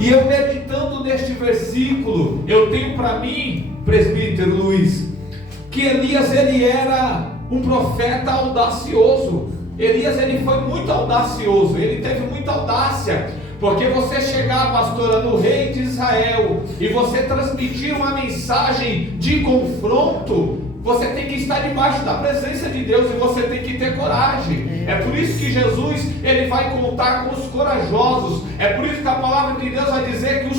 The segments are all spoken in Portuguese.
E eu meditando neste versículo, eu tenho para mim, presbítero Luiz, que Elias ele era um profeta audacioso. Elias ele foi muito audacioso, ele teve muita audácia, porque você chegar, pastora, no rei de Israel e você transmitir uma mensagem de confronto, você tem que estar debaixo da presença de Deus e você tem que ter coragem. É por isso que Jesus ele vai contar com os corajosos. É por isso que a palavra de Deus vai dizer que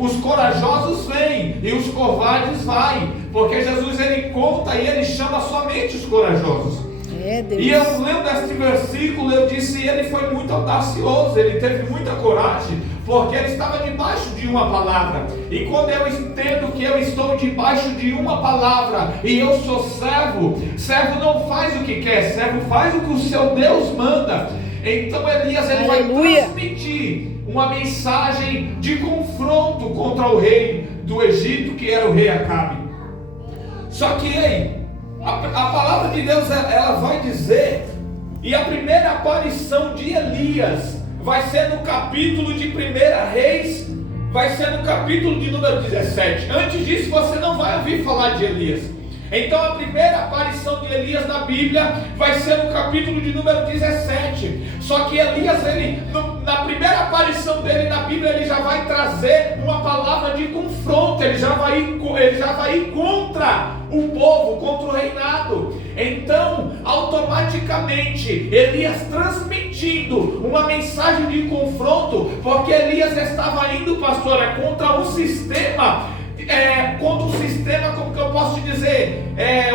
os corajosos vêm e os covardes vai, porque Jesus ele conta e ele chama somente os corajosos. E eu lendo este versículo, eu disse, ele foi muito audacioso, ele teve muita coragem, porque ele estava debaixo de uma palavra. E quando eu entendo que eu estou debaixo de uma palavra e eu sou servo, servo não faz o que quer, servo faz o que o seu Deus manda. Então Elias ele vai transmitir uma mensagem de confronto contra o rei do Egito, que era o rei Acabe. Só que a palavra de Deus ela vai dizer, e a primeira aparição de Elias vai ser no capítulo de 1 Reis, vai ser no capítulo de número 17. Antes disso você não vai ouvir falar de Elias. Então a primeira aparição de Elias na Bíblia vai ser no capítulo de número 17. Só que Elias, na primeira aparição dele na Bíblia, ele já vai trazer uma palavra de confronto, ele já vai ir contra o povo, contra o reinado. Então, automaticamente, Elias transmitindo uma mensagem de confronto, porque Elias estava indo, pastora, contra um sistema, como que eu posso te dizer,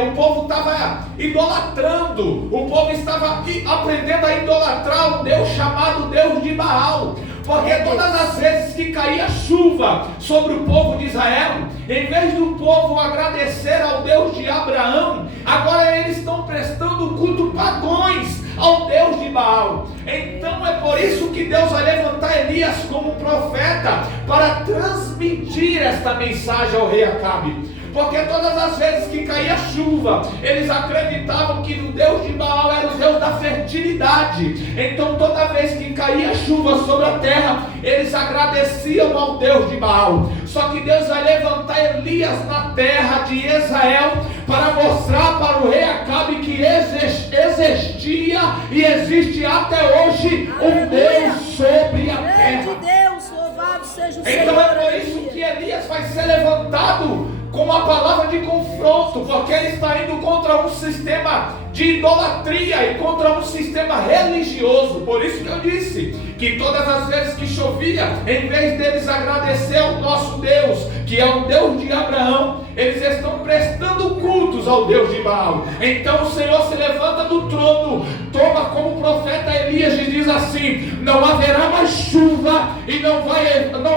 o povo estava idolatrando, o povo estava aprendendo a idolatrar um Deus chamado Deus de Baal. Porque todas as vezes que caía chuva sobre o povo de Israel, em vez do povo agradecer ao Deus de Abraão, agora eles estão prestando culto pagões ao Deus de Baal. Então é por isso que Deus vai levantar Elias como profeta para transmitir esta mensagem ao rei Acabe. Porque todas as vezes que caía chuva, eles acreditavam que o Deus de Baal era o Deus da fertilidade. Então toda vez que caía chuva sobre a terra, eles agradeciam ao Deus de Baal. Só que Deus vai levantar Elias na terra de Israel para mostrar para o rei Acabe que existia e existe até hoje um Deus sobre a terra. Deus, louvado seja o Senhor. Então é por isso que Elias vai ser levantado com uma palavra de confronto, porque ele está indo contra um sistema de idolatria e contra um sistema religioso. Por isso que eu disse que todas as vezes que chovia, em vez deles agradecer ao nosso Deus, que é o Deus de Abraão, eles estão prestando cultos ao Deus de Baal. Então o Senhor se levanta do trono, toma como profeta Elias e diz assim: não haverá mais chuva e não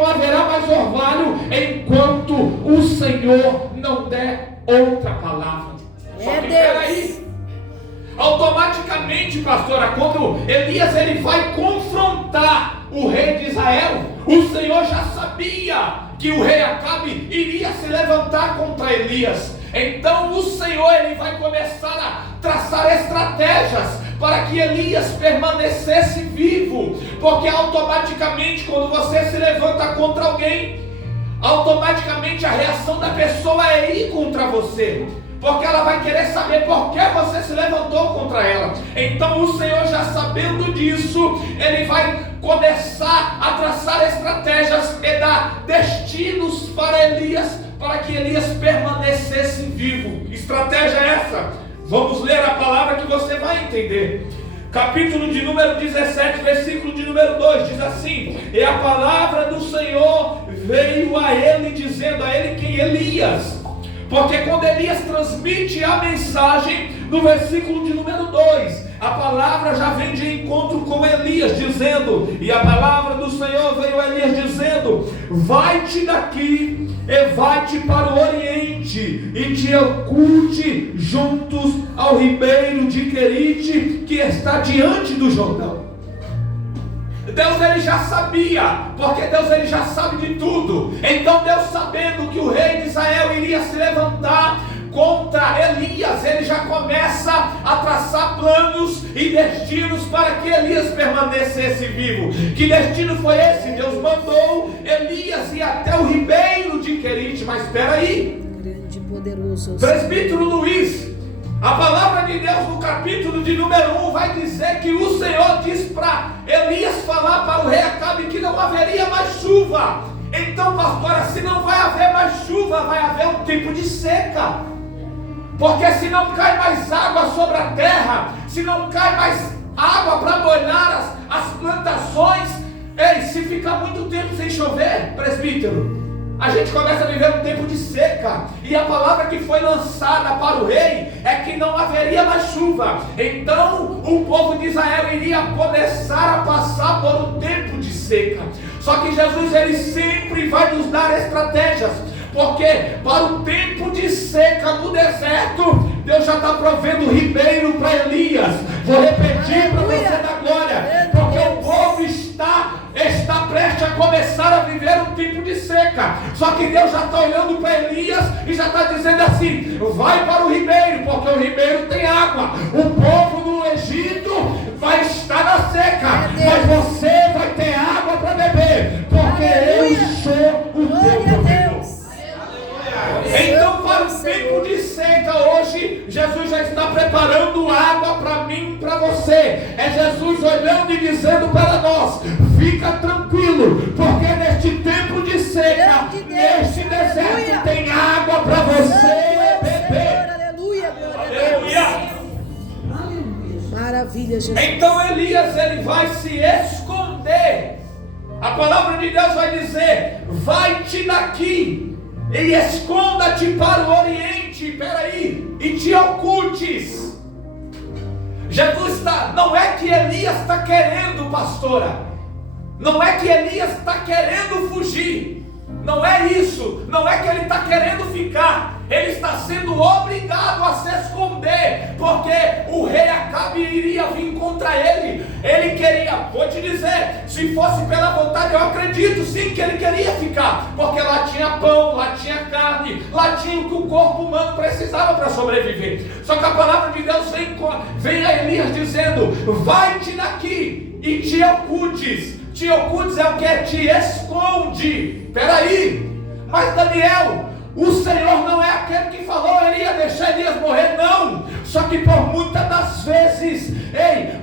haverá mais orvalho enquanto o Senhor não der outra palavra. Só que peraí, automaticamente, pastora, quando Elias ele vai confrontar o rei de Israel, o Senhor já sabia que o rei Acabe iria se levantar contra Elias. Então o Senhor ele vai começar a traçar estratégias para que Elias permanecesse vivo, porque automaticamente quando você se levanta contra alguém, automaticamente a reação da pessoa é ir contra você, porque ela vai querer saber por que você se levantou contra ela. Então o Senhor, já sabendo disso, ele vai começar a traçar estratégias e dar destinos para Elias, para que Elias permanecesse vivo. Estratégia essa? Vamos ler a palavra que você vai entender. Capítulo de número 17, versículo de número 2, diz assim: e a palavra do Senhor veio a ele, dizendo a ele quem? Elias. Porque quando Elias transmite a mensagem, no versículo de número 2, a palavra já vem de encontro com Elias, dizendo, e a palavra do Senhor veio a Elias dizendo: vai-te daqui e vai-te para o oriente, e te oculte juntos ao ribeiro de Querite, que está diante do Jordão. Deus ele já sabia, porque Deus ele já sabe de tudo. Então Deus, sabendo que o rei de Israel iria se levantar contra Elias, ele já começa a traçar planos e destinos para que Elias permanecesse vivo. Que destino foi esse? Deus mandou seguinte, mas espera aí. Grande e poderoso. Presbítero Luiz, a palavra de Deus no capítulo de número 1 vai dizer que o Senhor diz para Elias falar para o rei Acabe que não haveria mais chuva. Então, pastora, se não vai haver mais chuva, vai haver um tempo de seca. Porque se não cai mais água sobre a terra, se não cai mais água para molhar as plantações, se ficar muito tempo sem chover, presbítero, a gente começa a viver um tempo de seca. E a palavra que foi lançada para o rei é que não haveria mais chuva. Então o povo de Israel iria começar a passar por um tempo de seca. Só que Jesus, ele sempre vai nos dar estratégias, porque para o tempo de seca no deserto, Deus já está provendo ribeiro para Elias. Vou repetir para você da glória, porque o povo está prestes a começar a viver um tempo de seca. Só que Deus já está olhando para Elias e já está dizendo assim: vai para o ribeiro, porque o ribeiro tem água. O povo do Egito vai estar na seca, mas você vai ter água para beber, porque eu sou o teu provedor. Então, para o tempo de seca hoje, Jesus já está preparando água para mim e para você. É Jesus olhando e dizendo para nós: fica tranquilo, porque neste tempo de seca, neste deserto, tem água para você beber. Aleluia, glória a Deus. Maravilha, Jesus. Então Elias, ele vai se esconder. A palavra de Deus vai dizer: vai-te daqui e esconda-te para o oriente, peraí, e te ocultes. Jesus está, não é que Elias está querendo, pastora, não é que Elias está querendo fugir, não é isso, não é que ele está querendo ficar, ele está sendo obrigado a se esconder, porque o rei Acabe iria vir contra ele. Ele queria, vou te dizer, se fosse pela vontade, eu acredito sim que ele queria ficar, porque lá tinha pão, lá tinha carne, lá tinha o que o corpo humano precisava para sobreviver. Só que a palavra de Deus vem a Elias dizendo: vai-te daqui e te ocultes. Te ocultes é o que? Te esconde. Peraí, mas Daniel, o Senhor não é aquele que falou ele ia deixar Elias morrer, não. Só que por muitas das vezes,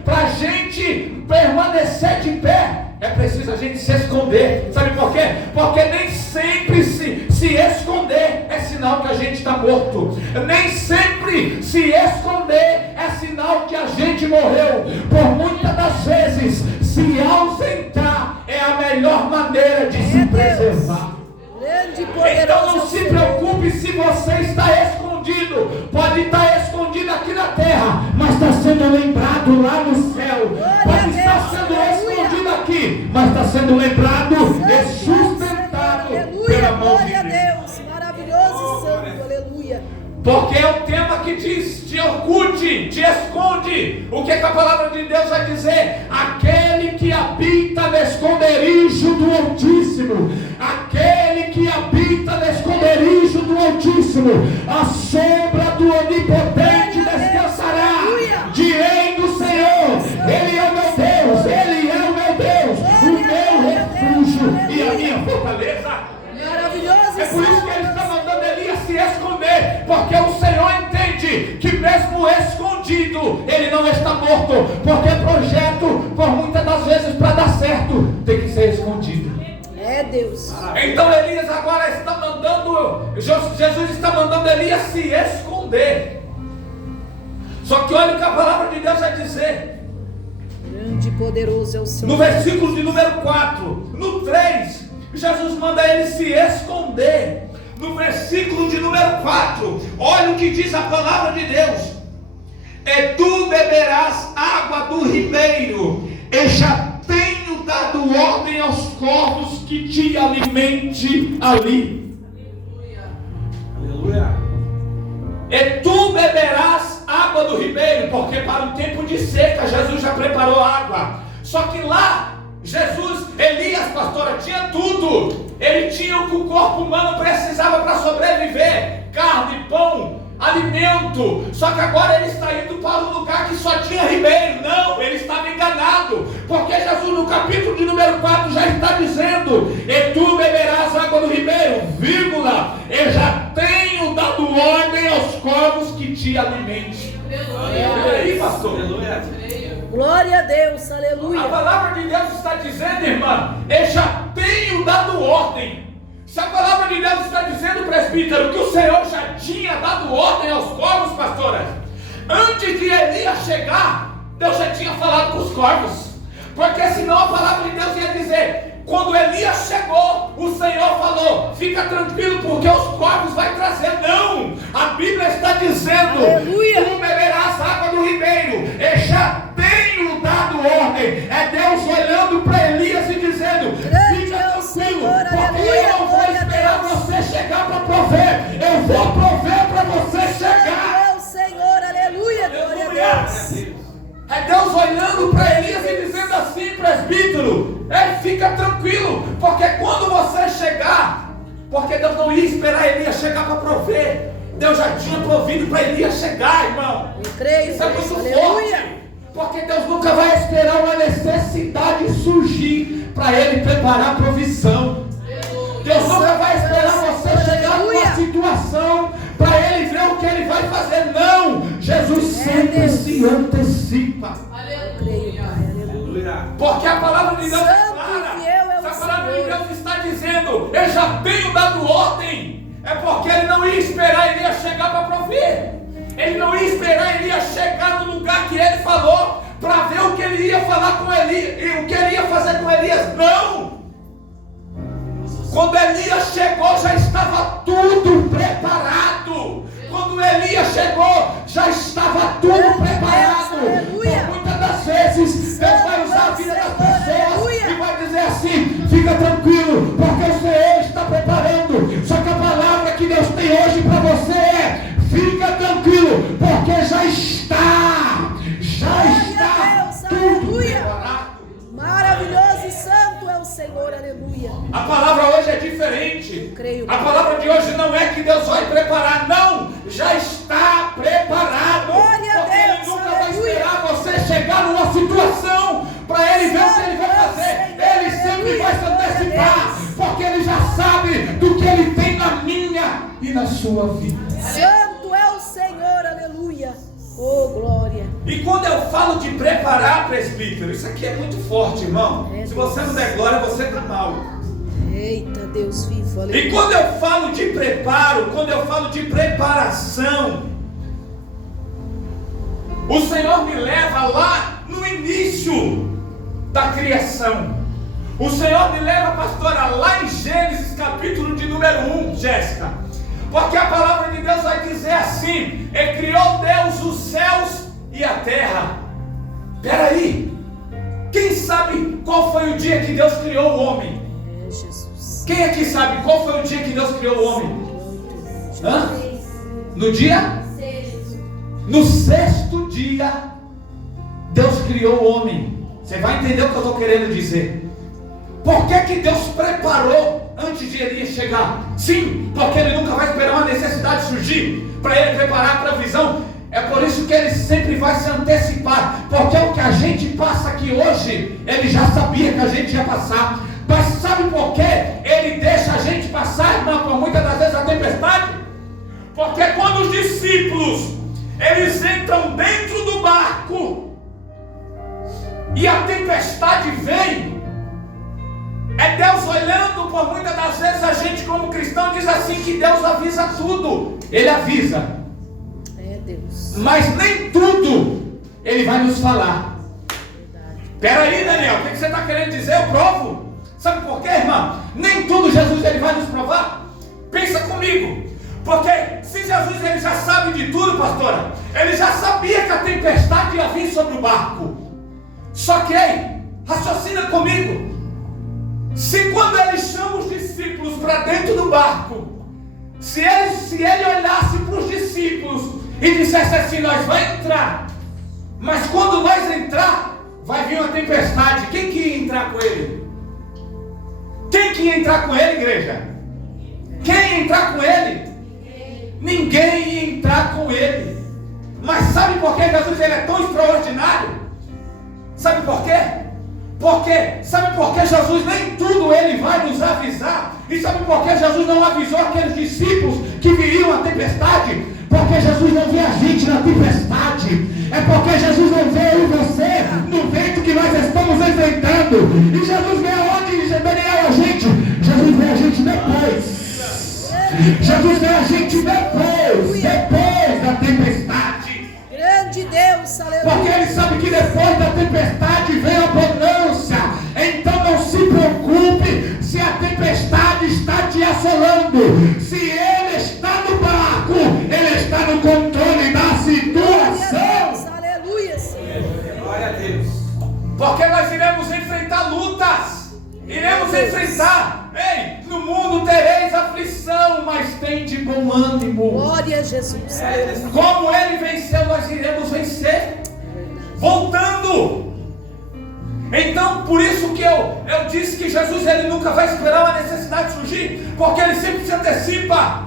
para a gente permanecer de pé, é preciso a gente se esconder. Sabe por quê? Porque nem sempre se esconder é sinal que a gente está morto. Nem sempre se esconder é sinal que a gente morreu. Por muitas das vezes, se ausentar é a melhor maneira de se preservar. Então não se preocupe se você está escondido. Pode estar escondido aqui na terra, mas está sendo lembrado lá no céu. Pode estar sendo escondido aqui, mas está sendo lembrado e sustentado pela mão de Deus. Maravilhoso e santo, aleluia. Porque é o tema que diz: te oculte, te esconde. O que a palavra de Deus vai dizer? Aquele que habita no esconderijo do Altíssimo, aquele que habita no esconderijo do Altíssimo, a sombra do Onipotente descansará. Direi do Senhor: Ele é o meu Deus, Ele é o meu Deus, o meu refúgio e a minha fortaleza. Maravilhoso. É por isso que ele está mandando Elias se esconder, porque o Senhor entende que mesmo escondido, ele não está morto, porque projeto, por muitas das vezes, para dar certo, tem que ser escondido. É Deus. Então Elias agora está mandando, Jesus está mandando Elias se esconder. Só que olha o que a palavra de Deus vai dizer. Grande e poderoso é o Senhor. No versículo de número 4, no 3, Jesus manda ele se esconder. No versículo de número 4, olha o que diz a palavra de Deus: e tu beberás água do ribeiro, e já tenho dado ordem aos corvos que te alimente ali. Aleluia. E tu beberás água do ribeiro, porque para o tempo de seca Jesus já preparou água. Só que lá Elias, pastora, tinha tudo. Ele tinha o que o corpo humano precisava para sobreviver: carne, pão, alimento. Só que agora ele está indo para um lugar que só tinha ribeiro. Não, ele estava enganado, porque Jesus no capítulo de número 4 já está dizendo: e tu beberás água do ribeiro, vírgula, e E aí, pastor? Glória a Deus, A aleluia. palavra de Deus está dizendo, irmã, eu já tenho dado ordem. Se a palavra de Deus está dizendo, presbítero, que o Senhor já tinha dado ordem aos corvos, pastoras, antes de Elias chegar, Deus já tinha falado com os corvos. Porque senão a palavra de Deus ia dizer, quando Elias chegou, o Senhor falou, fica tranquilo porque os corvos vai trazer. Não, a Bíblia está dizendo, aleluia, tu beberás água do ribeiro. Eu já tenho dado ordem. É Deus olhando para Elias e dizendo, fica tranquilo, porque eu não vou esperar você chegar para prover. Eu vou prover para você chegar. Deus, Senhor, aleluia, glória a Deus. É Deus olhando para Elias e dizendo assim, presbítero, fica tranquilo, porque quando você chegar, porque Deus não ia esperar Elias chegar para prover, Deus já tinha provido para Elias chegar, irmão. Eu creio, isso é muito aleluia. forte, porque Deus nunca vai esperar uma necessidade surgir para Ele preparar a provisão. Deus nunca vai esperar você chegar numa situação para Ele ver o que Ele vai fazer. Não, Jesus sempre se antecipa. Aleluia. Porque a palavra de Deus é clara. Se a palavra de Deus está dizendo, eu já tenho dado ordem, é porque Ele não ia esperar Elias chegar para prover. Ele não ia esperar Elias chegar no lugar que Ele falou para ver o que Ele ia falar com Elias e o que Ele ia fazer com Elias. Não! Quando Elias chegou, já estava tudo preparado. Quando Elias chegou, já estava tudo preparado. Por muitas das vezes, Deus vai usar a vida das pessoas e vai dizer assim, fica tranquilo, porque o Senhor está preparando. Só que a palavra que Deus tem hoje para você é, fica tranquilo, porque já está tudo preparado. Maravilhoso e santo é o Senhor, aleluia. A palavra hoje é diferente. A palavra de hoje não é que Deus vai preparar, não, já está preparado. Glória a porque Ele Deus, nunca aleluia. vai esperar você chegar numa situação para Ele ver o que Ele vai fazer. Ele sempre vai se antecipar, porque Ele já sabe do que Ele tem na minha e na sua vida. Santo é o Senhor, aleluia. Oh, glória. E quando eu falo de preparar, presbítero, isso aqui é muito forte, irmão. Se você não der glória, você está mal. Eita, Deus vivo, aleluia. E quando eu falo de preparo, quando eu falo de preparação, o Senhor me leva lá no início da criação. O Senhor me leva, pastora, lá em Gênesis, capítulo de número 1, Jéssica. Porque a palavra de Deus vai dizer assim, e criou Deus os céus e a terra. Peraí, quem sabe qual foi o dia que Deus criou o homem? É Jesus. Quem aqui sabe qual foi o dia que Deus criou o homem? Hã? No dia? No sexto dia, Deus criou o homem. Você vai entender o que eu estou querendo dizer. Por que Deus preparou antes de Elias chegar? Sim, porque Ele nunca vai esperar uma necessidade surgir para Ele preparar a provisão. É por isso que Ele sempre vai se antecipar, porque o que a gente passa aqui hoje, Ele já sabia que a gente ia passar. Mas sabe por que Ele deixa a gente passar, irmão, por muitas das vezes a tempestade? Porque quando os discípulos, eles entram dentro do barco e a tempestade vem, é Deus olhando. Por muitas das vezes a gente como cristão diz assim, que Deus avisa tudo. Ele avisa, Deus. mas nem tudo Ele vai nos falar. Peraí, Daniel, o que você está querendo dizer? Eu provo. Sabe por quê, irmão? Nem tudo Jesus Ele vai nos provar. Pensa comigo. Porque se Jesus Ele já sabe de tudo, pastora, Ele já sabia que a tempestade ia vir sobre o barco. Só que, raciocina comigo. Se quando Ele chama os discípulos para dentro do barco, se ele olhasse para os discípulos e dissesse assim, nós vamos entrar, mas quando nós entrar, vai vir uma tempestade, quem que ia entrar com Ele? Quem que ia entrar com Ele, igreja? Quem ia entrar com Ele? Ninguém ia entrar com Ele. Mas sabe por que Jesus Ele é tão extraordinário? Sabe por quê? Porque, sabe por que Jesus nem tudo Ele vai nos avisar? E sabe por que Jesus não avisou aqueles discípulos que viriam a tempestade? porque Jesus não vê a gente na tempestade. É porque Jesus não vê eu e você no vento que nós estamos enfrentando. E Jesus vê aonde, Daniel, a gente? Jesus vê a gente depois. Jesus vê a gente depois da tempestade. Grande Deus, aleluia. Porque Ele sabe que depois da tempestade vem a bonança. Então não se preocupe se a tempestade está te assolando. Se Ele está no barco, Ele está no controle da situação. Aleluia, Senhor. Glória a Deus. Porque nós iremos enfrentar lutas. Iremos enfrentar. Ei, no mundo tereis aflição, mas tem de bom ânimo. Glória a Jesus. Aleluia. Como Ele venceu, nós iremos vencer. Voltando. Então, por isso que eu disse que Jesus, Ele nunca vai esperar uma necessidade surgir, porque Ele sempre se antecipa.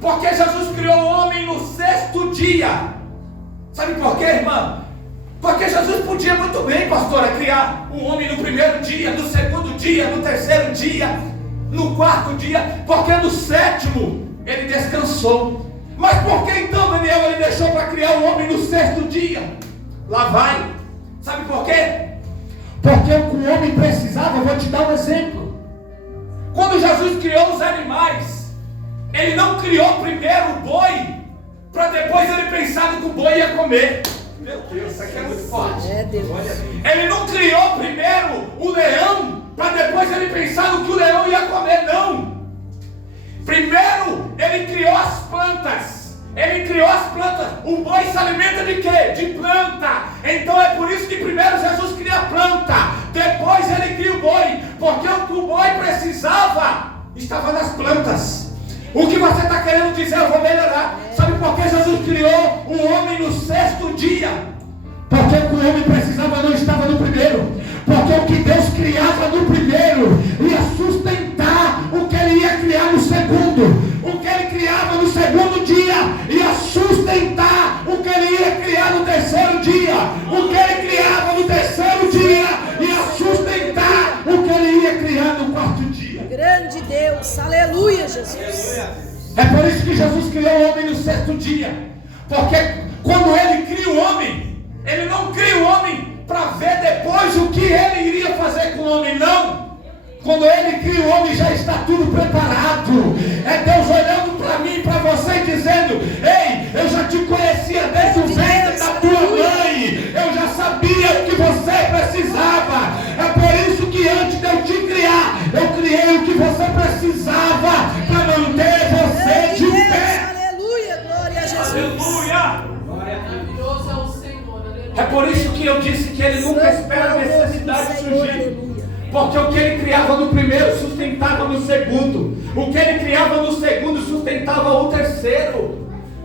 Porque Jesus criou o homem no 6º dia. Sabe por quê, irmã? Porque Jesus podia muito bem, pastora, criar o homem no 1º dia, no 2º dia, no 3º dia, no 4º dia, porque no 7º Ele descansou. Mas por que então, Daniel, Ele deixou para criar o homem no 6º dia? Lá vai. Sabe por quê? Porque o que o homem precisava, eu vou te dar um exemplo. Quando Jesus criou os animais, Ele não criou primeiro o boi, para depois Ele pensar que o boi ia comer. Meu Deus, isso aqui é muito forte. É Deus. Ele não criou primeiro o leão, para depois Ele pensar no que o leão ia comer, não. Primeiro Ele criou as plantas. Ele criou as plantas. O boi se alimenta de quê? De planta. Então é por isso que primeiro Jesus cria a planta, depois Ele cria o boi, porque o que o boi precisava estava nas plantas. O que você está querendo dizer, eu vou melhorar. Sabe por que Jesus criou o homem no 6º dia? Porque o que o homem precisava não estava no primeiro. Porque o que Deus criava no primeiro ia sustentar o que Ele ia criar no 2º. O que Ele criava no 2º dia ia sustentar o que Ele ia criar no 3º dia. O que Ele criava no 3º dia ia sustentar o que Ele ia criar no 4º dia. Grande Deus, aleluia, Jesus. É por isso que Jesus criou o homem no 6º dia. Porque quando Ele cria o homem, Ele não cria o homem para ver depois o que Ele iria fazer com o homem, não. Quando Ele cria o homem, já está tudo preparado. É Deus olhando para mim e para você dizendo: ei, eu já te conhecia desde o ventre da tua mãe. Eu já sabia o que você precisava. É por isso que antes de eu te criar, eu criei o que você precisava para manter você de pé. Aleluia, glória a Jesus. Aleluia. É por isso que eu disse que Ele nunca espera a necessidade surgir. Porque o que Ele criava no primeiro sustentava no 2º. O que Ele criava no 2º sustentava o 3º.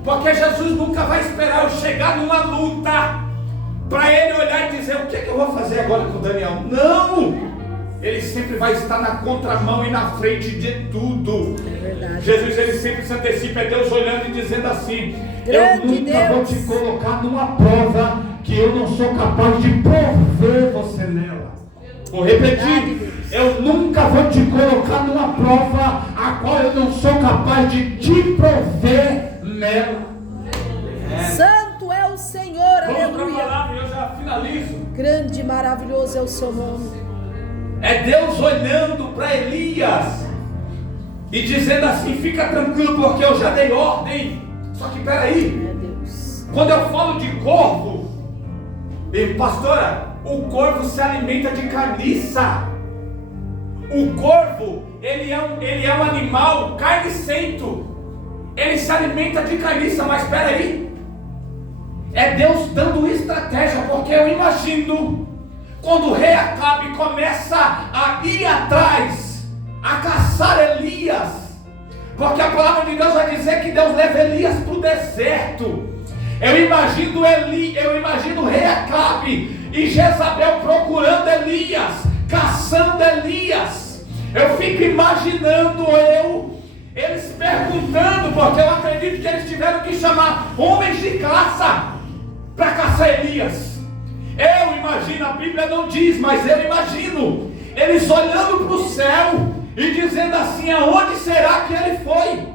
Porque Jesus nunca vai esperar eu chegar numa luta para Ele olhar e dizer: o que é que eu vou fazer agora com o Daniel? Não! Ele sempre vai estar na contramão e na frente de tudo. É verdade. Jesus, Ele sempre se antecipa. É Deus olhando e dizendo assim: eu nunca vou te colocar numa prova que eu não sou capaz de prover você nela. Vou repetir: eu nunca vou te colocar numa prova a qual eu não sou capaz de te prover nela. Santo é o Senhor, Vamos para a aleluia. palavra e eu já finalizo. Grande e maravilhoso é o seu nome. É Deus olhando para Elias e dizendo assim: fica tranquilo, porque eu já dei ordem. Só que peraí, É Deus. quando eu falo de corvo, e pastora, o corvo se alimenta de carniça. O corvo, ele é um animal carnicento. Ele se alimenta de carniça, mas espera aí. É Deus dando estratégia, porque eu imagino quando o rei Acabe começa a ir atrás, a caçar Elias, porque a palavra de Deus vai dizer que Deus leva Elias para o deserto. Eu imagino o rei Acabe e Jezabel procurando Elias, caçando Elias. Eu fico imaginando eles perguntando, porque eu acredito que eles tiveram que chamar homens de caça para caçar Elias. Eu imagino, a Bíblia não diz, mas eu imagino eles olhando para o céu e dizendo assim: aonde será que ele foi?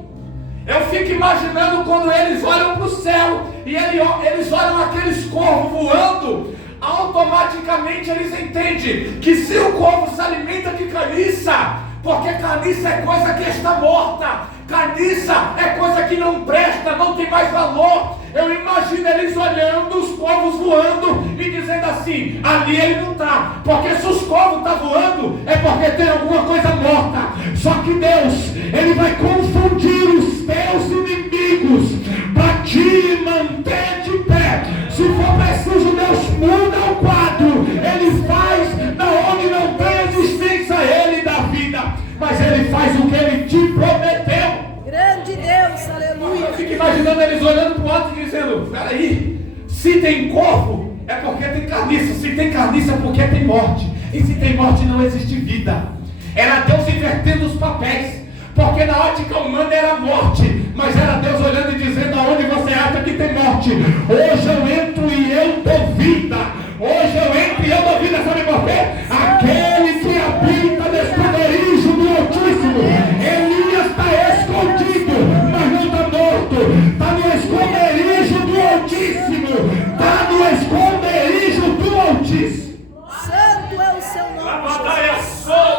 Eu fico imaginando quando eles olham para o céu e eles olham aqueles corvos voando, automaticamente eles entendem que se o corvo se alimenta de carniça, porque carniça é coisa que está morta, carniça é coisa que não presta, não tem mais valor. Eu imagino eles olhando os corvos voando e dizendo assim: ali ele não está, porque se os corvos estão voando é porque tem alguma coisa morta. Só que Deus, Ele vai confundir os teus inimigos para te manter de pé. Se for preciso, Deus muda o quadro, Ele faz da onde não tem existência Ele da vida, mas Ele faz o que Ele te prometeu. Grande Deus, aleluia. Eu fico imaginando eles olhando para o alto e dizendo: peraí, se tem corpo é porque tem carniça, se tem carniça é porque tem morte, e se tem morte não existe vida. Era Deus invertendo os papéis, porque na ótica humana era morte, mas era Deus olhando e dizendo: aonde você acha que tem morte, hoje eu entro e eu dou vida. Hoje eu entro e eu dou vida, sabe por quê? Aquele que habita no esconderijo do Altíssimo. Elias está escondido, mas não está morto. Está no esconderijo do Altíssimo. Está no esconderijo do Altíssimo. Santo é o seu nome,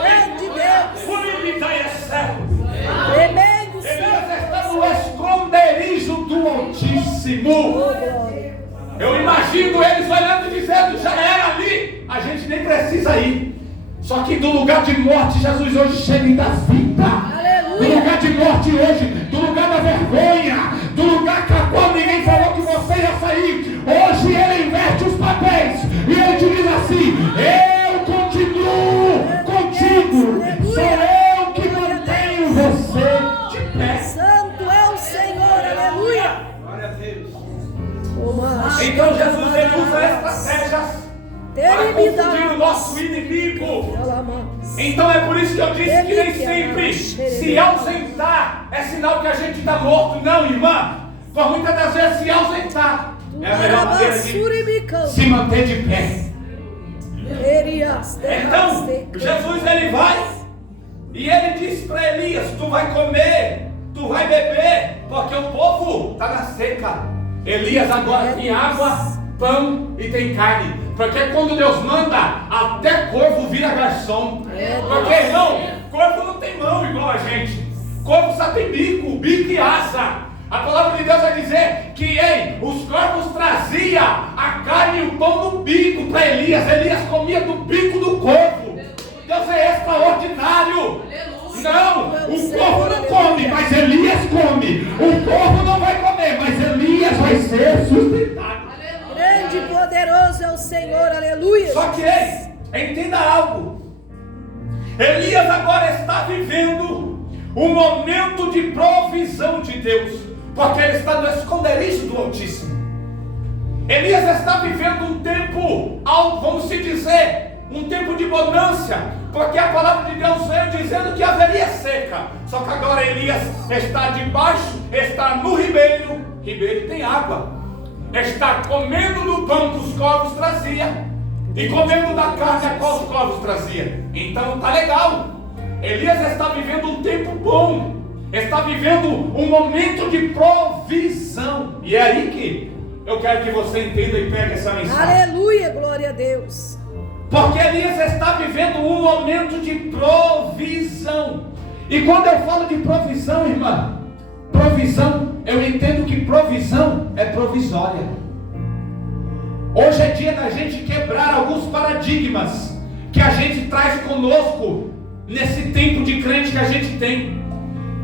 grande Deus, tremendo Elias está no esconderijo do Altíssimo. Eu imagino eles olhando e dizendo: já era ali, a gente nem precisa ir. Só que do lugar de morte, Jesus hoje chega e dá vida. aleluia. Do lugar de morte hoje, do lugar da vergonha, do lugar que a qual ninguém falou que você ia sair, hoje Ele inverte os papéis e Ele te diz assim: eu continuo contigo, sou eu que mantenho você de pé. Santo é o Senhor, aleluia. Então Jesus, Ele usa estratégias para confundir o nosso inimigo. Então é por isso que eu disse que nem sempre se ausentar é sinal que a gente está morto. Não, irmã. Por muitas das vezes se ausentar é a melhor maneira de se manter de pé. Então Jesus, Ele vai e Ele diz para Elias: tu vai comer, tu vai beber, porque o povo está na seca. Elias agora tem água, pão e tem carne. Porque quando Deus manda, até corvo vira garçom. Porque, irmão, corvo não tem mão igual a gente. Corvo só tem bico e asa. A palavra de Deus vai dizer que os corvos traziam a carne e o pão no bico para Elias. Elias comia do bico do corvo. Deus é extraordinário. Não, o corvo não come, mas Elias come. O corvo não vai comer, mas Elias vai ser sustentado. Grande e poderoso é o Senhor, aleluia. Só que, entenda algo. Elias agora está vivendo um momento de provisão de Deus, porque ele está no esconderijo do Altíssimo. Elias está vivendo um tempo, vamos se dizer, um tempo de bonança, porque a palavra de Deus veio dizendo que haveria seca. Só que agora Elias está debaixo, está no ribeiro tem água, está comendo do pão que os corvos traziam e comendo da carne a qual os corvos traziam. Então está legal. Elias está vivendo um tempo bom, está vivendo um momento de provisão, e é aí que eu quero que você entenda e pegue essa mensagem. Aleluia, glória a Deus. Porque Elias está vivendo um momento de provisão. E quando eu falo de provisão, irmã, provisão, eu entendo que provisão é provisória. Hoje é dia da gente quebrar alguns paradigmas que a gente traz conosco nesse tempo de crente que a gente tem.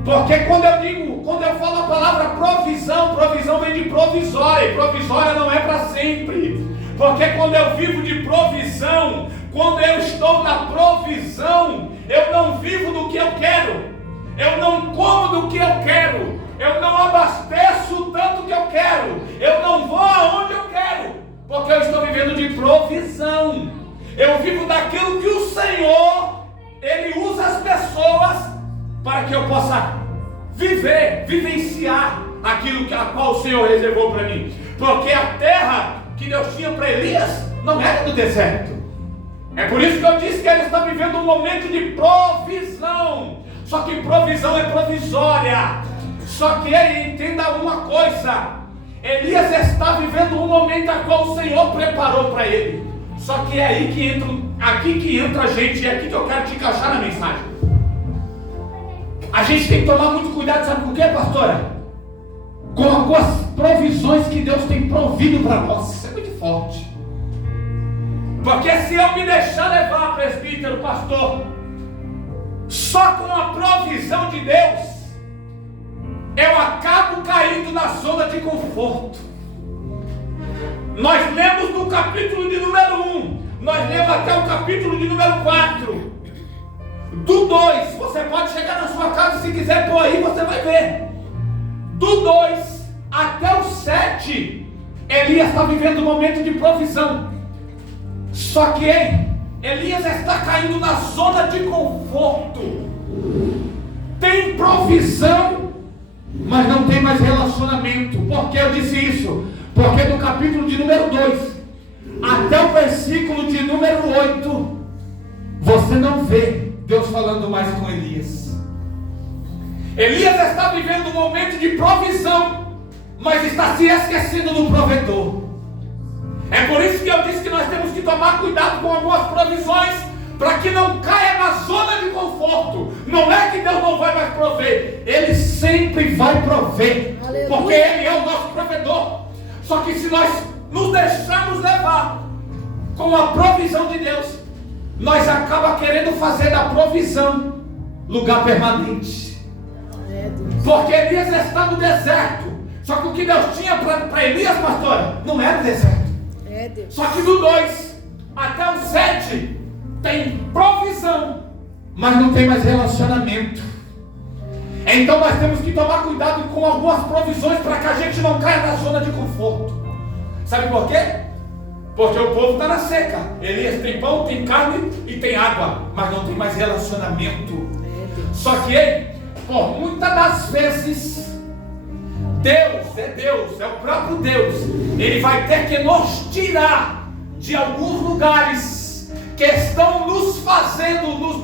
Porque quando eu falo a palavra provisão, provisão vem de provisória, e provisória não é para sempre. Porque quando eu vivo de provisão, quando eu estou na provisão, eu não vivo do que eu quero, eu não como do que eu quero, eu não abasteço tanto que eu quero, eu não vou aonde eu quero, porque eu estou vivendo de provisão. Eu vivo daquilo que o Senhor, Ele usa as pessoas para que eu possa vivenciar aquilo a qual o Senhor reservou para mim. Porque a terra que Deus tinha para Elias não era do deserto. É por isso que eu disse que ele está vivendo um momento de provisão. Só que provisão é provisória. Só que ele entenda uma coisa: Elias está vivendo um momento a qual o Senhor preparou para ele. Só que é aí que entra, aqui que entra a gente, e é aqui que eu quero te encaixar na mensagem. A gente tem que tomar muito cuidado, sabe por quê, pastora? Com algumas provisões que Deus tem provido para nós. Isso é muito forte. Porque se eu me deixar levar, presbítero, pastor, só com a provisão de Deus, eu acabo caindo na zona de conforto. Nós lemos no capítulo de número 1, nós lemos até o capítulo de número 4. Do 2, você pode chegar na sua casa, se quiser pôr aí, você vai ver. Do 2 até o 7, Elias está vivendo um momento de provisão. Só que Elias está caindo na zona de conforto. Tem provisão, mas não tem mais relacionamento. Por que eu disse isso? Porque do capítulo de número 2 até o versículo de número 8, você não vê Deus falando mais com Elias. Elias está vivendo um momento de provisão, mas está se esquecendo do provedor. É por isso que eu disse que nós temos que tomar cuidado com algumas provisões, para que não caia na zona de conforto. Não é que Deus não vai mais prover, Ele sempre vai prover. Aleluia. Porque Ele é o nosso provedor. Só que se nós nos deixarmos levar com a provisão de Deus, nós acabamos querendo fazer da provisão lugar permanente. Porque Elias está no deserto. Só que o que Deus tinha para Elias, pastora, não era deserto. Só que do 2 até o 7 tem provisão, mas não tem mais relacionamento. Então nós temos que tomar cuidado com algumas provisões, para que a gente não caia na zona de conforto. Sabe por quê? Porque o povo está na seca. Elias tem pão, tem carne e tem água, mas não tem mais relacionamento. Só que por muitas das vezes, Deus, é o próprio Deus. Ele vai ter que nos tirar de alguns lugares que estão nos fazendo nos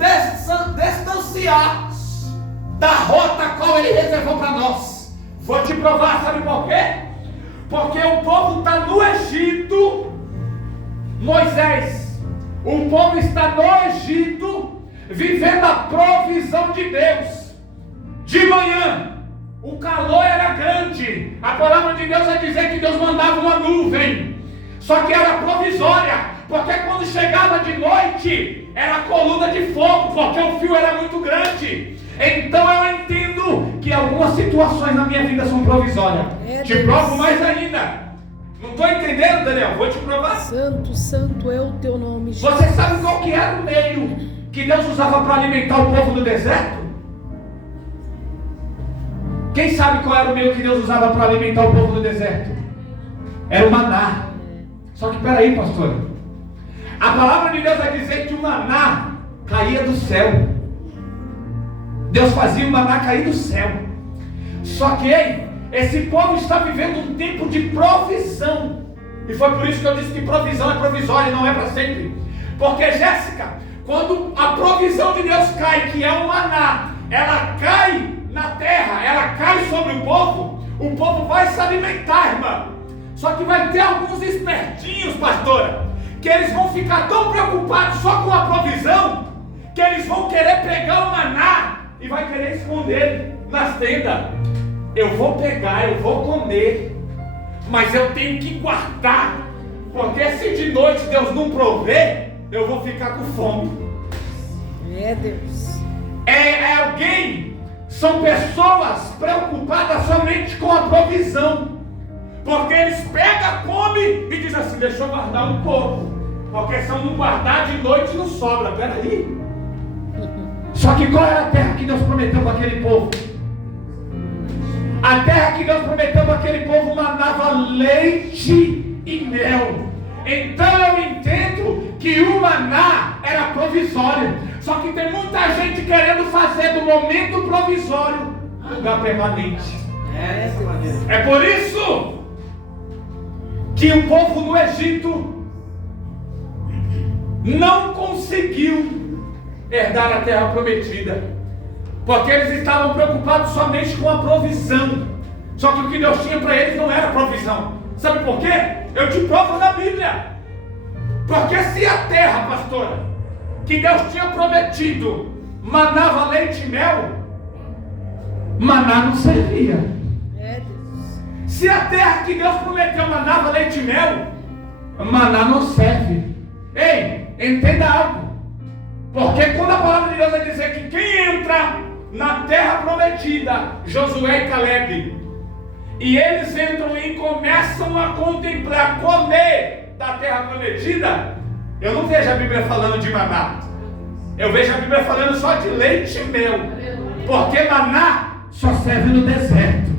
distanciar da rota qual Ele reservou para nós. Vou te provar, sabe por quê? Porque o povo está no Egito. Moisés, o povo está no Egito, vivendo a provisão de Deus. De manhã, o calor era grande. A palavra de Deus vai dizer que Deus mandava uma nuvem. Só que era provisória, porque quando chegava de noite, era coluna de fogo, porque o fio era muito grande. Então eu entendo que algumas situações na minha vida são provisórias. Te provo mais ainda. Não estou entendendo, Daniel? Vou te provar. Santo, santo é o teu nome, Jesus. Você sabe qual que era o meio que Deus usava para alimentar o povo do deserto? Quem sabe qual era o meio que Deus usava para alimentar o povo do deserto? Era o maná. Só que peraí, pastor, a palavra de Deus vai dizer que o maná caía do céu. Deus fazia o maná cair do céu. Só que esse povo está vivendo um tempo de provisão. E foi por isso que eu disse que provisão é provisória e não é para sempre. Porque, Jéssica, quando a provisão de Deus cai, que é o maná, ela cai na terra, ela cai sobre o povo vai se alimentar, irmã. Só que vai ter alguns espertinhos, pastora, que eles vão ficar tão preocupados só com a provisão, que eles vão querer pegar o maná e vai querer esconder nas tendas. Eu vou pegar, eu vou comer, mas eu tenho que guardar, porque se de noite Deus não prover, eu vou ficar com fome. Deus. São pessoas preocupadas somente com a provisão, porque eles pegam, comem e dizem assim: deixa eu guardar um pouco, porque se eu não guardar de noite não sobra. Peraí. Só que qual era a terra que Deus prometeu para aquele povo? A terra que Deus prometeu para aquele povo mandava leite e mel. Então eu entendo que o maná era provisório. Só que tem muita gente querendo fazer do momento provisório lugar permanente. Dessa maneira. É por isso que o povo no Egito não conseguiu herdar a terra prometida. porque eles estavam preocupados somente com a provisão. Só que o que Deus tinha para eles não era provisão. Sabe por quê? Eu te provo na Bíblia. Porque se a terra, pastora, que Deus tinha prometido, manava leite e mel, maná não servia. Se a terra que Deus prometeu manava leite e mel, maná não serve. Ei, entenda algo. Porque quando a palavra de Deus vai dizer que quem entra na terra prometida, Josué e Caleb, e eles entram e começam a contemplar, comer da terra prometida, eu não vejo a Bíblia falando de maná. Eu vejo a Bíblia falando só de leite e mel. Porque maná só serve no deserto.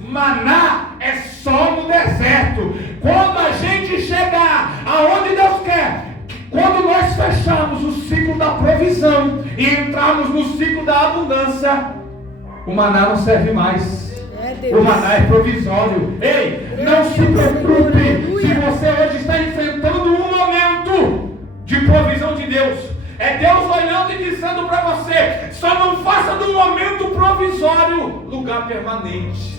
Maná é só no deserto. Quando a gente chegar aonde Deus quer, quando nós fecharmos o ciclo da provisão e entrarmos no ciclo da abundância, o maná não serve mais. O maná é provisório. Ei, não se preocupe se você hoje está enfrentando um momento de provisão de Deus. É Deus olhando e dizendo para você: só não faça do momento provisório lugar permanente.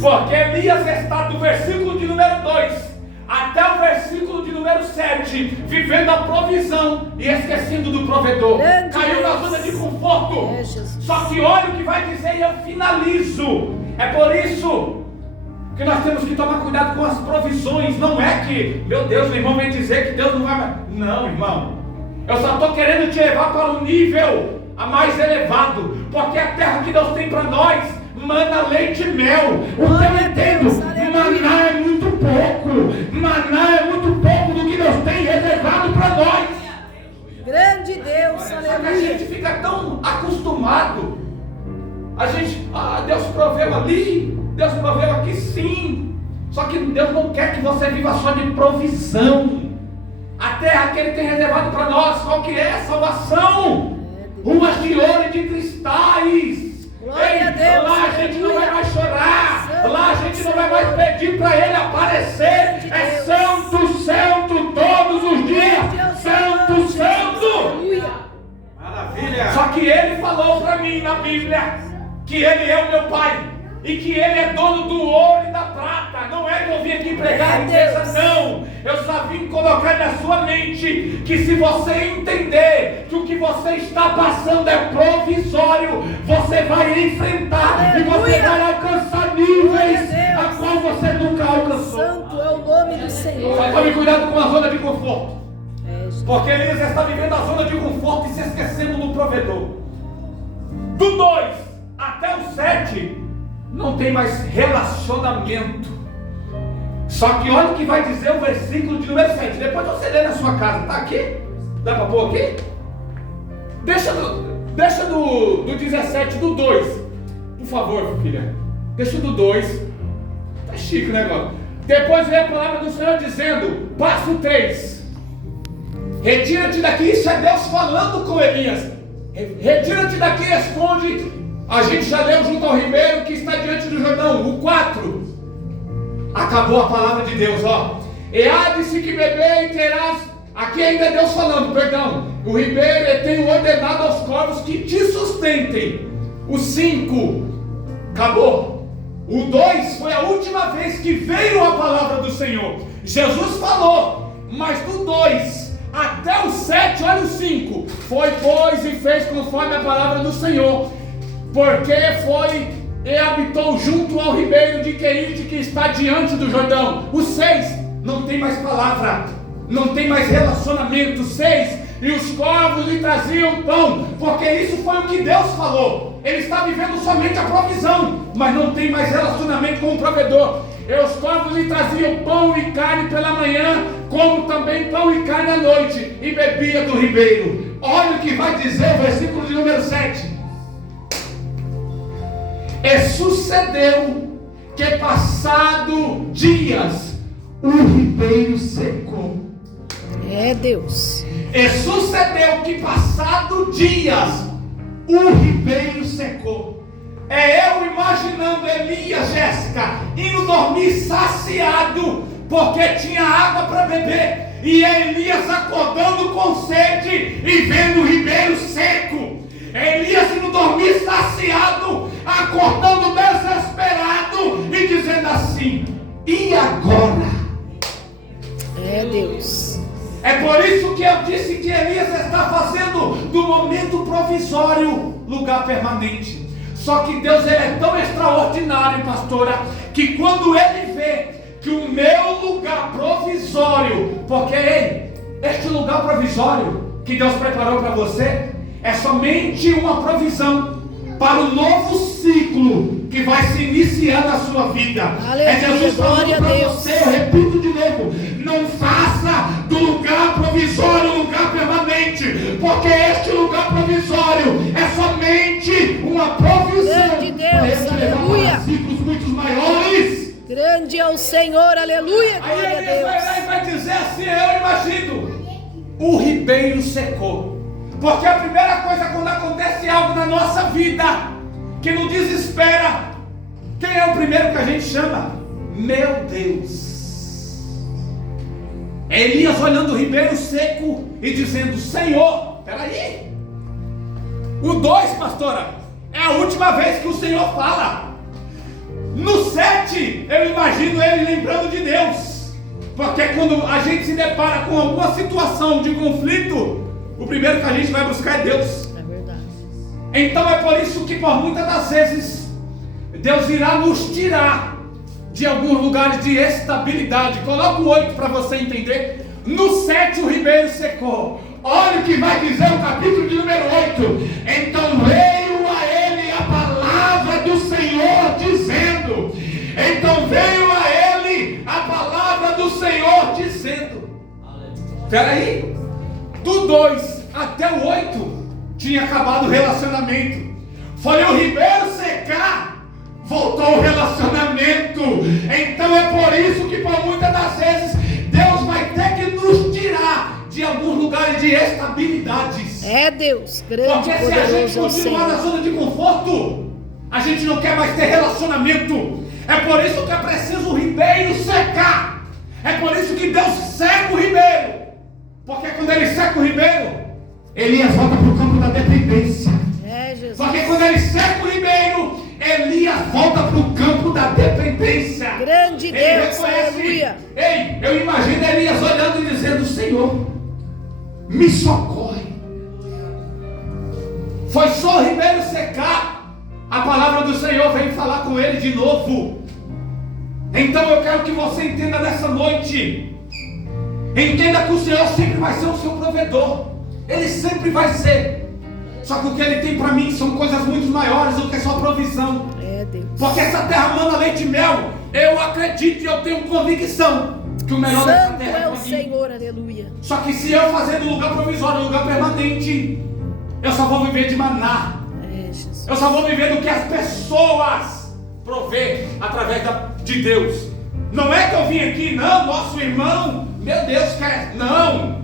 Porque Elias está do versículo de número 2 até o versículo de número 7, vivendo a provisão e esquecendo do provedor. Caiu na zona de conforto. Só que olha o que vai dizer e eu finalizo. É por isso que nós temos que tomar cuidado com as provisões. Não é que, meu Deus, o irmão vem dizer que Deus não vai mais. Não, irmão. Eu só estou querendo te levar para um nível mais elevado. Porque a terra que Deus tem para nós mana leite e mel. O que eu entendo, maná é muito pouco. Maná é muito pouco do que Deus tem reservado para nós. Grande Deus, aleluia. Só que a gente fica tão acostumado. A gente, Deus proveu ali, Deus proveu aqui, sim. Só que Deus não quer que você viva só de provisão. A terra que Ele tem reservado para nós, qual que é? Salvação. Ruas de ouro e de cristais. Glória a Deus, lá a gente não vai mais chorar. Lá a gente não vai mais pedir para Ele aparecer. É santo, santo todos os dias. Santo, santo. Maravilha. Só que Ele falou para mim na Bíblia que Ele é o meu Pai e que Ele é dono do ouro e da prata. Não é que eu vim aqui pregar riqueza, não. Eu só vim colocar na sua mente que se você entender que o que você está passando é provisório, você vai enfrentar. Aleluia. E você vai alcançar níveis a qual você nunca alcançou. Santo é o nome do Senhor. Só tome cuidado com a zona de conforto. Porque Elias está vivendo a zona de conforto e se esquecendo do provedor. Do 2 até o 7 não tem mais relacionamento. Só que olha o que vai dizer o versículo de número 7. Depois você lê na sua casa. Está aqui? Dá para pôr aqui? Deixa do 17, do 2. Por favor, filha. Deixa do 2. Tá chique o negócio. Depois vem a palavra do Senhor dizendo, passo 3. Retira-te daqui. Isso é Deus falando com Elias. Retira-te daqui e esconde. A gente já leu junto ao ribeiro que está diante do Jordão. O 4. Acabou a palavra de Deus, ó. E há de se que beber e terás. Aqui ainda é Deus falando, perdão. O ribeiro eu tenho ordenado aos corvos que te sustentem. O 5. Acabou. O 2 foi a última vez que veio a palavra do Senhor. Jesus falou. Mas do 2 até o 7, olha o 5. Foi, pois, e fez conforme a palavra do Senhor. Porque foi e habitou junto ao ribeiro de Querite que está diante do Jordão. O 6, não tem mais palavra, não tem mais relacionamento. 6, e os corvos lhe traziam pão, porque isso foi o que Deus falou. Ele está vivendo somente a provisão, mas não tem mais relacionamento com o provedor. E os corvos lhe traziam pão e carne pela manhã, como também pão e carne à noite, e bebia do ribeiro. Olha o que vai dizer o versículo de número 7. E sucedeu que passado dias o ribeiro secou. É Deus. E sucedeu que passado dias o ribeiro secou. É eu imaginando Elias, Jéssica, indo dormir saciado, porque tinha água para beber. E Elias acordando com sede e vendo o ribeiro seco. Elias indo dormir saciado, acordando desesperado e dizendo assim: e agora? É Deus. É por isso que eu disse que Elias está fazendo do momento provisório lugar permanente. Só que Deus, ele é tão extraordinário, pastora, que quando ele vê que o meu lugar provisório, porque este lugar provisório que Deus preparou para você é somente uma provisão para o novo ciclo que vai se iniciar na sua vida. Aleluia, é Jesus falando para você, eu repito de novo: não faça do lugar provisório lugar permanente, porque este lugar provisório é somente uma provisão. Grande Deus, aleluia. Ciclos muito maiores. Grande é o Senhor, aleluia, Aí glória a ele vai lá e Deus. vai dizer assim: eu imagino, o ribeiro secou. Porque a primeira coisa quando acontece algo na nossa vida que nos desespera, quem é o primeiro que a gente chama? Meu Deus. Elias olhando o ribeiro seco e dizendo: Senhor, peraí. O 2, pastora, é a última vez que o Senhor fala. No 7, eu imagino ele lembrando de Deus. Porque quando a gente se depara com alguma situação de conflito, o primeiro que a gente vai buscar é Deus. É verdade. Então é por isso que por muitas das vezes Deus irá nos tirar de alguns lugares de estabilidade. Coloca o 8 para você entender. No 7 o ribeiro secou. Olha o que vai dizer o capítulo de número 8. Então veio a ele a palavra do Senhor dizendo. Então veio a ele a palavra do Senhor dizendo. Espera aí. Do 2 até o 8 tinha acabado o relacionamento. Foi o ribeiro secar, voltou o relacionamento. Então é por isso que por muitas das vezes Deus vai ter que nos tirar de alguns lugares de estabilidades. É Deus, grande Porque e se a gente poderoso é o continuar na Senhor. zona de conforto, a gente não quer mais ter relacionamento. É por isso que é preciso o ribeiro secar. É por isso que Deus seca o ribeiro. Porque quando ele seca o ribeiro, Elias volta para o campo da dependência. É Jesus. Porque quando ele seca o ribeiro, Elias volta para o campo da dependência. Grande Ele Deus, reconhece. aleluia. Ei, eu imagino Elias olhando e dizendo: Senhor, me socorre. Foi só o ribeiro secar, a palavra do Senhor veio falar com ele de novo. Então eu quero que você entenda nessa noite. Entenda que o Senhor sempre vai ser o seu provedor. Ele sempre vai ser. Só que o que Ele tem para mim são coisas muito maiores do que só provisão. É Deus. Porque essa terra manda leite e mel. Eu acredito e eu tenho convicção que o melhor dessa Santo terra é é o para mim. Senhor, aleluia. Só que se eu fazer do lugar provisório um lugar permanente, eu só vou viver de maná. É Jesus. Eu só vou viver do que as pessoas provê através de Deus. Não é que eu vim aqui, não, nosso irmão, meu Deus, quer. Não.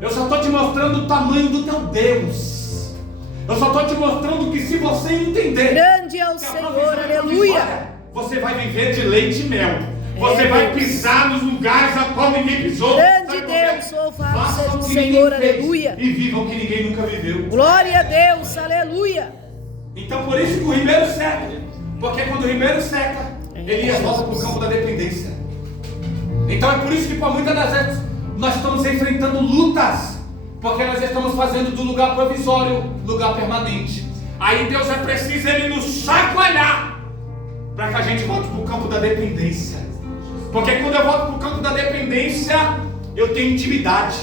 Eu só estou te mostrando o tamanho do teu Deus. Eu só estou te mostrando que se você entender Grande é o que a Senhor, provisão é aleluia. provisória, você vai viver de leite e mel. Você vai pisar nos lugares a qual ninguém pisou. Grande Sabe por quê? Deus, louvado Faça seja o que Senhor, ninguém fez aleluia. E vivam que ninguém nunca viveu. Glória a Deus, aleluia. Então por isso que o ribeiro seca. Porque quando o ribeiro seca, Elias volta para o campo da dependência. Então é por isso que por muitas das vezes nós estamos enfrentando lutas. Porque nós estamos fazendo do lugar provisório lugar permanente. Aí Deus é preciso Ele nos chacoalhar para que a gente volte para o campo da dependência. Porque quando eu volto para o campo da dependência, eu tenho intimidade.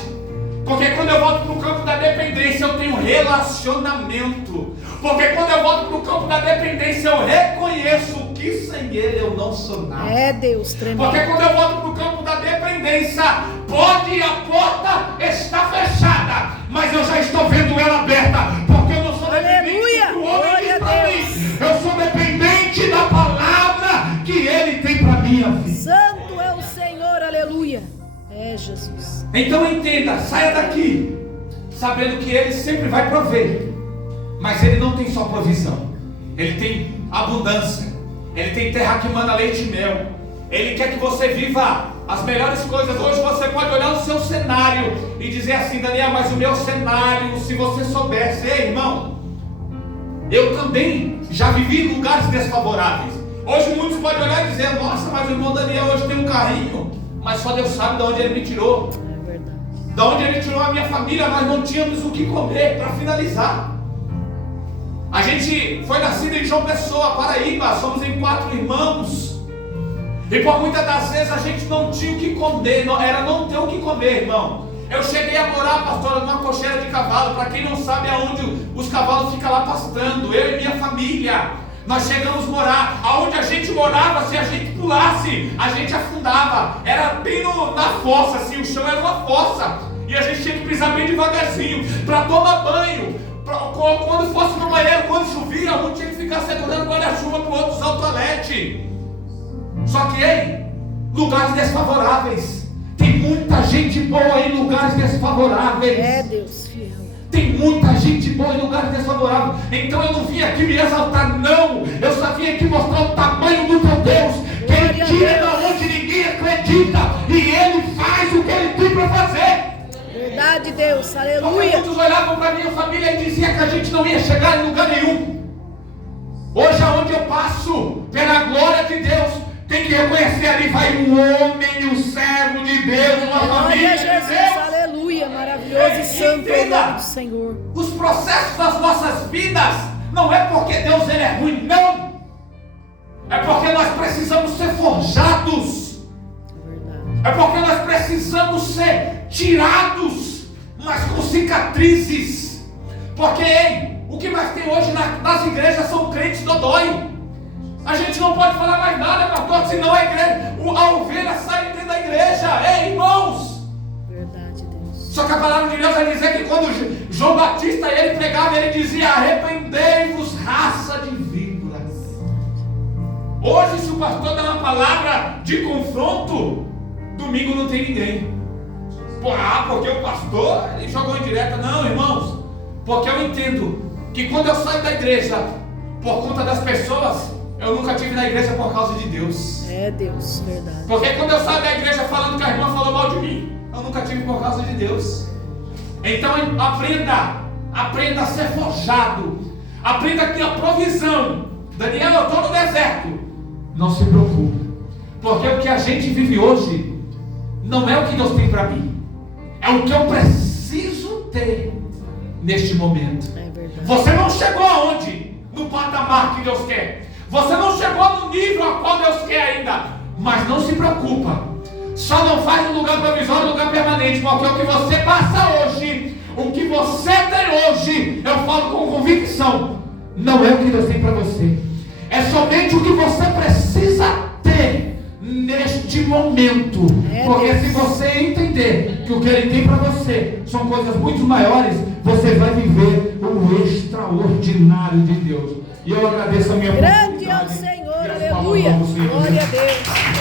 Porque quando eu volto para o campo da dependência, eu tenho relacionamento. Porque quando eu volto para o campo da dependência, eu reconheço que sem Ele eu não sou nada. É Deus, tremendo. Porque quando eu volto para o campo da dependência, pode a porta estar fechada, mas eu já estou vendo ela aberta. Porque eu não sou Aleluia, dependente do homem glória que a está ali. Deus. Eu sou dependente da palavra que Ele tem para a minha vida. Santo é o Senhor, aleluia. É Jesus. Então entenda, saia daqui sabendo que Ele sempre vai prover. Mas Ele não tem só provisão. Ele tem abundância. Ele tem terra que manda leite e mel. Ele quer que você viva as melhores coisas. Hoje você pode olhar o seu cenário e dizer assim: Daniel, mas o meu cenário, se você soubesse. Ei, irmão, Eu também já vivi em lugares desfavoráveis. Hoje muitos podem olhar e dizer: nossa, mas o irmão Daniel hoje tem um carrinho. Mas só Deus sabe de onde ele me tirou. É verdade. Da onde ele tirou a minha família. Nós não tínhamos o que comer. Para finalizar, a gente foi nascido em João Pessoa, Paraíba. Somos em 4 irmãos. E por muitas das vezes a gente não tinha o que comer. Era não ter o que comer, irmão. Eu cheguei a morar, pastora, numa cocheira de cavalo. Para quem não sabe, é onde os cavalos ficam lá pastando. Eu e minha família, nós chegamos a morar. Aonde a gente morava, se a gente pulasse, a gente afundava. Era bem na fossa, assim, o chão era uma fossa. E a gente tinha que pisar bem devagarzinho para tomar banho. Quando fosse no banheiro, quando chovia, um tinha que ficar segurando guarda-chuva para o outro usar o toalete. Só que, ei, lugares desfavoráveis. Tem muita gente boa em lugares desfavoráveis. É, Deus fiel. Tem muita gente boa em lugares desfavoráveis. Então eu não vim aqui me exaltar, não. Eu só vim aqui mostrar o tamanho do teu Deus. Que Ele tira da onde ninguém acredita. E Ele faz o que Ele tem para fazer. Verdade, Deus, Porque aleluia. muitos olhavam para minha família e diziam que a gente não ia chegar em lugar nenhum. Hoje, aonde eu passo, pela glória de Deus, tem que reconhecer: ali vai um homem, um servo de Deus, uma Glória família a de Jesus, Deus. aleluia. Maravilhoso e santo é o nome do Senhor. Os processos das nossas vidas não é porque Deus ele é ruim, não. É porque nós precisamos ser forjados. É porque nós precisamos ser tirados, mas com cicatrizes. Porque, ei, o que mais tem hoje nas igrejas são crentes dodói. A gente não pode falar mais nada, pastor, senão a igreja, a ovelha sai dentro da igreja. Ei, irmãos. Verdade, Deus. Só que a palavra de Deus vai dizer que quando João Batista ele pregava, ele dizia: arrependei-vos, raça de víboras. Hoje, se o pastor dá uma palavra de confronto, domingo não tem ninguém. Porque o pastor ele jogou em direta. Não, irmãos, porque eu entendo que quando eu saio da igreja por conta das pessoas, eu nunca tive na igreja por causa de Deus. É, Deus, verdade. Porque quando eu saio da igreja falando que a irmã falou mal de mim, eu nunca tive por causa de Deus. Então aprenda a ser forjado. Aprenda que a provisão. Daniel, eu estou no deserto. Não se preocupe, porque o que a gente vive hoje não é o que Deus tem para mim. É o que eu preciso ter neste momento. É verdade. Você não chegou aonde? No patamar que Deus quer. Você não chegou no nível a qual Deus quer ainda. Mas não se preocupa. Só não faz um lugar provisório, um lugar permanente. Porque o que você passa hoje, o que você tem hoje, eu falo com convicção, não é o que Deus tem para você. É somente o que você precisa ter neste momento. Porque se você entender que o que Ele tem para você são coisas muito maiores, você vai viver o extraordinário de Deus. E eu agradeço a minha Grande é o Senhor, aleluia. Glória a Deus.